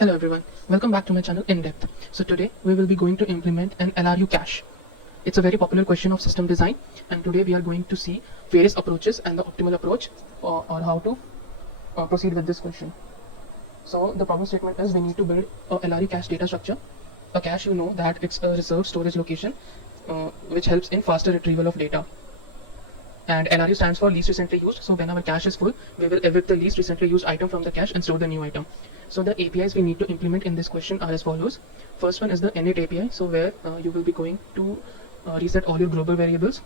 Hello everyone, welcome back to my channel In Depth. So today we will be going to implement an LRU cache. It's a very popular question of system design, and today we are going to see various approaches and the optimal approach on how to proceed with this question. So the problem statement is we need to build a LRU cache data structure. A cache, you know that it's a reserved storage location which helps in faster retrieval of data. And LRU stands for least recently used. So when our cache is full, we will evict the least recently used item from the cache and store the new item. So the APIs we need to implement in this question are as follows. First one is the init API. So where you will be going to reset all your global variables,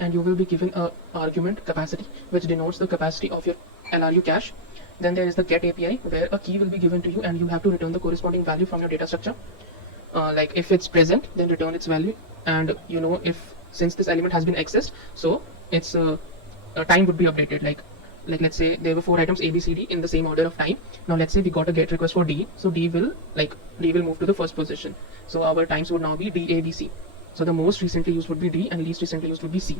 and you will be given a argument capacity which denotes the capacity of your LRU cache. Then there is the get API where a key will be given to you and you have to return the corresponding value from your data structure. Like if it's present, then return its value, and you know, if since this element has been accessed, so its time would be updated. Like let's say there were 4 items A, B, C, D in the same order of time. Now let's say we got a get request for D, so D will move to the first position. So our times would now be D, A, B, C. So the most recently used would be D and least recently used would be C.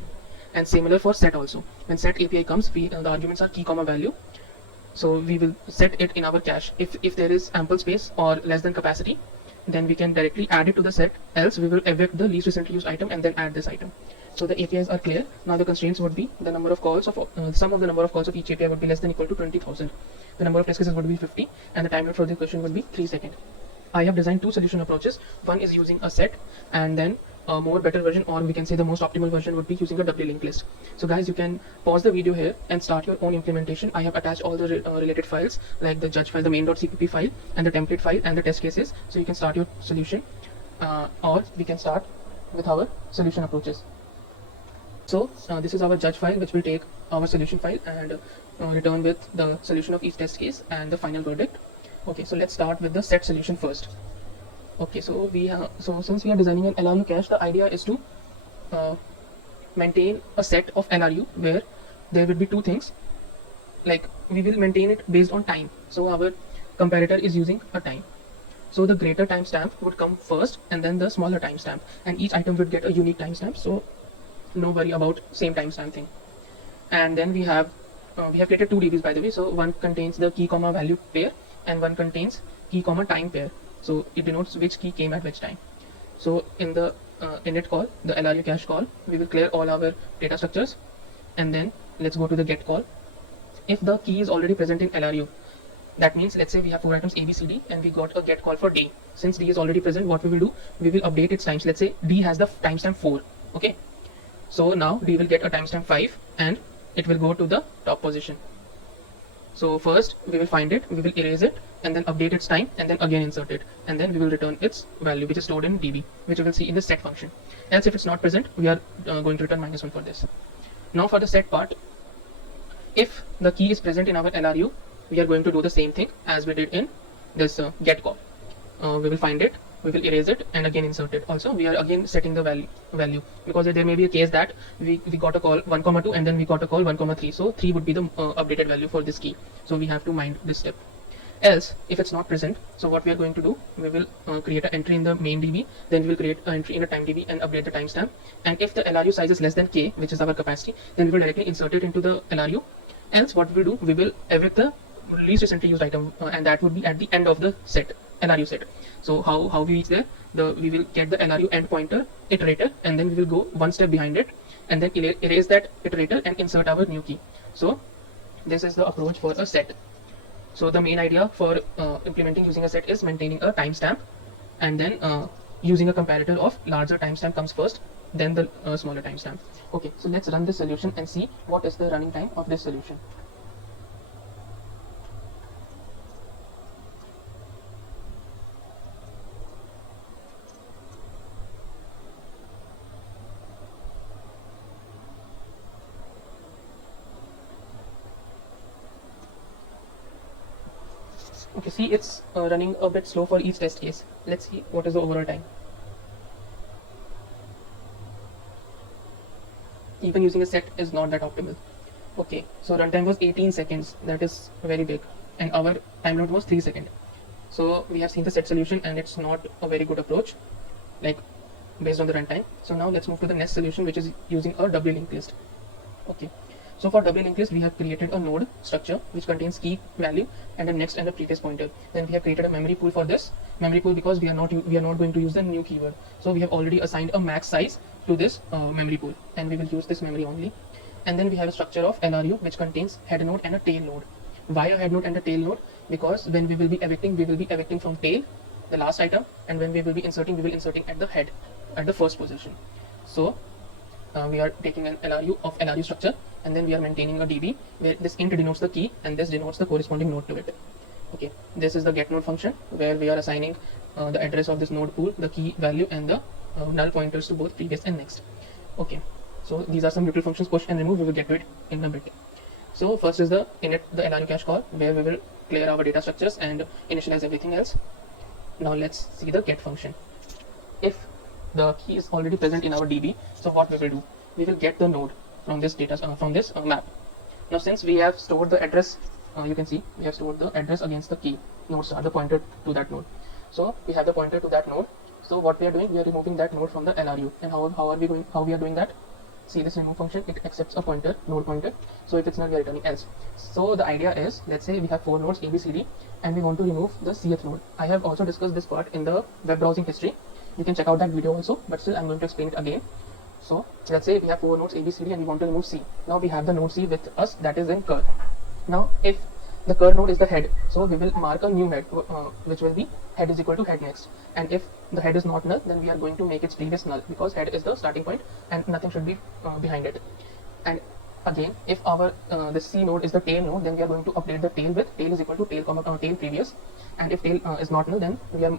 And similar for set also. When set API comes, the arguments are key comma value. So we will set it in our cache. If there is ample space or less than capacity, then we can directly add it to the set, else we will evict the least recently used item and then add this item. So the APIs are clear. Now the constraints would be the number of calls of sum of the number of calls of each API would be less than equal to 20,000. The number of test cases would be 50, and the time limit for the question would be 3 seconds. I have designed 2 solution approaches. One is using a set, and then a more better version, or we can say the most optimal version, would be using a W linked list. So guys, you can pause the video here and start your own implementation. I have attached all the related files, like the judge file, the main.cpp file, and the template file, and the test cases, so you can start your solution, or we can start with our solution approaches. So this is our judge file, which will take our solution file and return with the solution of each test case and the final verdict. Okay, so let's start with the set solution first. Okay, so since we are designing an LRU cache, the idea is to maintain a set of LRU where there will be 2 things. Like we will maintain it based on time. So our comparator is using a time. So the greater timestamp would come first, and then the smaller timestamp, and each item would get a unique timestamp. So no worry about same timestamp thing. And then we have created 2 DBs, by the way. So one contains the key comma value pair, and one contains key comma time pair. So it denotes which key came at which time. So in the init call, the LRU cache call, we will clear all our data structures, and then let's go to the get call. If the key is already present in LRU, that means let's say we have 4 items A, B, C, D, and we got a get call for D. Since D is already present, what we will do, we will update its times. Let's say D has the timestamp 4. Okay. So now D will get a timestamp 5, and it will go to the top position. So first we will find it, we will erase it, and then update its time, and then again insert it, and then we will return its value, which is stored in DB, which we will see in the set function. Else if it's not present, we are going to return -1 for this. Now for the set part, if the key is present in our LRU, we are going to do the same thing as we did in this get call. We will find it, we will erase it, and again insert it. Also we are again setting the value, because there may be a case that we got a call 1,2 and then we got a call 1,3. So 3 would be the updated value for this key. So we have to mind this step. Else if it's not present, so what we are going to do, we will create an entry in the main DB, then we will create an entry in a time DB and update the timestamp. And if the LRU size is less than k, which is our capacity, then we will directly insert it into the LRU. Else what we will do, we will evict the least recently used item, and that would be at the end of the set, LRU set. So how we reach there, we will get the LRU end pointer iterator, and then we will go 1 step behind it, and then erase that iterator and insert our new key. So this is the approach for a set. So the main idea for implementing using a set is maintaining a timestamp, and then using a comparator of larger timestamp comes first, then the smaller timestamp. Okay, so let's run this solution and see what is the running time of this solution. Okay, see, it's running a bit slow for each test case. Let's see what is the overall time. Even using a set is not that optimal. Okay, so runtime was 18 seconds. That is very big, and our time limit was 3 seconds. So we have seen the set solution, and it's not a very good approach, like based on the runtime. So now let's move to the next solution, which is using a W linked list. Okay, So for doubly linked list, we have created a node structure which contains key value and the next and the previous pointer. Then we have created a memory pool for this memory pool because we are not going to use the new keyword. So we have already assigned a max size to this memory pool, and we will use this memory only. And then we have a structure of LRU which contains head node and a tail node. Why a head node and a tail node? Because when we will be evicting from tail, the last item, and when we will be inserting at the head, at the first position. So we are taking an LRU of LRU structure, and then we are maintaining a DB where this int denotes the key and this denotes the corresponding node to it. Okay, this is the get node function where we are assigning the address of this node pool, the key value, and the null pointers to both previous and next. Okay, so these are some util functions, push and remove. We will get to it in a bit. So first is the init, the LRU cache call, where we will clear our data structures and initialize everything else. Now let's see the get function. If the key is already present in our DB, so what we will do? We will get the node from this data map. Now since we have stored the address, you can see we have stored the address against the key node star, the pointer to that node. So we have the pointer to that node. So what we are doing, we are removing that node from the LRU. And how we are doing that? See this remove function, it accepts a pointer, node pointer. So if it's null, we are returning else. So the idea is, let's say we have 4 nodes A, B, C, D, and we want to remove the Cth node. I have also discussed this part in the web browsing history. You can check out that video also, but still I'm going to explain it again. So let's say we have 4 nodes A, B, C, D, and we want to remove C. Now we have the node C with us, that is in cur. Now if the cur node is the head, so we will mark a new head, which will be head is equal to head next. And if the head is not null, then we are going to make its previous null, because head is the starting point and nothing should be behind it. And again, if our the C node is the tail node, then we are going to update the tail with tail is equal to tail previous. And if tail is not null, then we are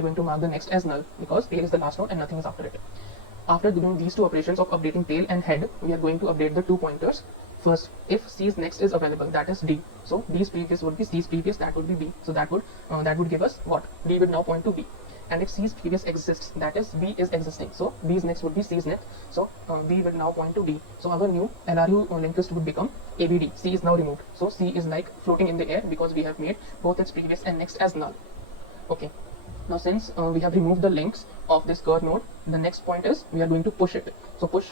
going to mark the next as null, because tail is the last node and nothing is after it. After doing these two operations of updating tail and head, we are going to update the 2 pointers. First, if C's next is available, that is D. So D's previous would be C's previous, that would be B. So that would give us what? D would now point to B. And if C's previous exists, that is B is existing. So B's next would be C's next. So B will now point to D. So our new LRU linked list would become ABD. C is now removed. So C is like floating in the air because we have made both its previous and next as null. Okay. Now since we have removed the links of this cur node, the next point is we are going to push it. So push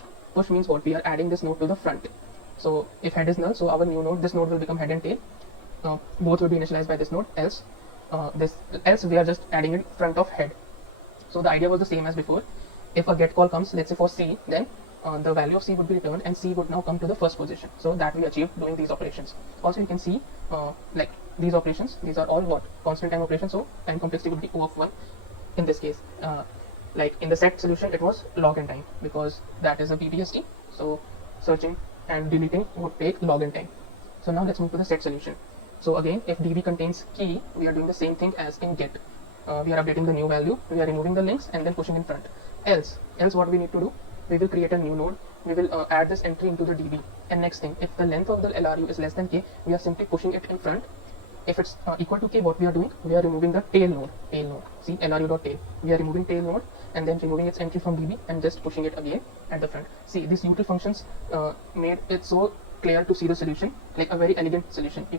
means what? We are adding this node to the front. So if head is null, so our new node, this node will become head and tail. Both will be initialized by this node. Else we are just adding it front of head. So the idea was the same as before. If a get call comes, let's say for C, then the value of C would be returned and C would now come to the first position. So that we achieved doing these operations. Also you can see like these operations, these are all what? Constant time operations. So time complexity would be O of 1 in this case. Like in the set solution, it was log n time because that is a BBSD. So searching and deleting would take log n time. So now let's move to the set solution. So again, if DB contains key, we are doing the same thing as in get. We are updating the new value, we are removing the links and then pushing in front. Else what we need to do, we will create a new node, we will add this entry into the DB. And next thing, if the length of the LRU is less than k, we are simply pushing it in front. If it's equal to k, what we are doing, we are removing the tail node. See LRU.tail. We are removing tail node and then removing its entry from DB and just pushing it again at the front. See, these util functions made it so clear to see the solution, like a very elegant solution. You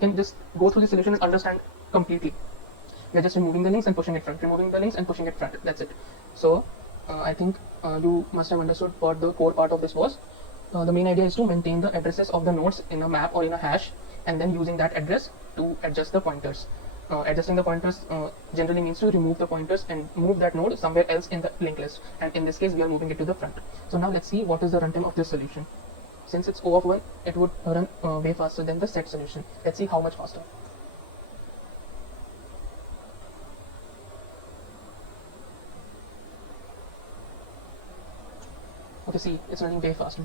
can just go through the solution and understand completely. We are just removing the links and pushing it front, removing the links and pushing it front. That's it. So I think you must have understood what the core part of this was. The main idea is to maintain the addresses of the nodes in a map or in a hash, and then using that address to adjust the pointers. Adjusting the pointers generally means to remove the pointers and move that node somewhere else in the linked list. And in this case, we are moving it to the front. So now let's see what is the runtime of this solution. Since it's O of 1, it would run way faster than the set solution. Let's see how much faster. Okay, see, it's running way fast.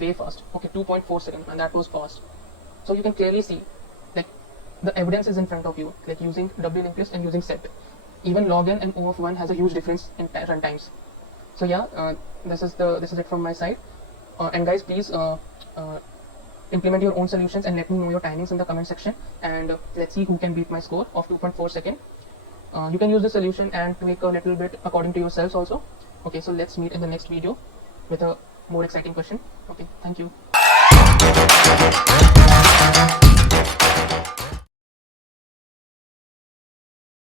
Okay, 2.4 seconds, and that was fast. So you can clearly see, like, the evidence is in front of you, like using doubly linked list and using set. Even log n and O of 1 has a huge difference in run times. So yeah, this is it from my side. And guys, please implement your own solutions and let me know your timings in the comment section. And let's see who can beat my score of 2.4 seconds. You can use the solution and tweak a little bit according to yourselves also. Okay, so let's meet in the next video with a more exciting question. Okay, thank you.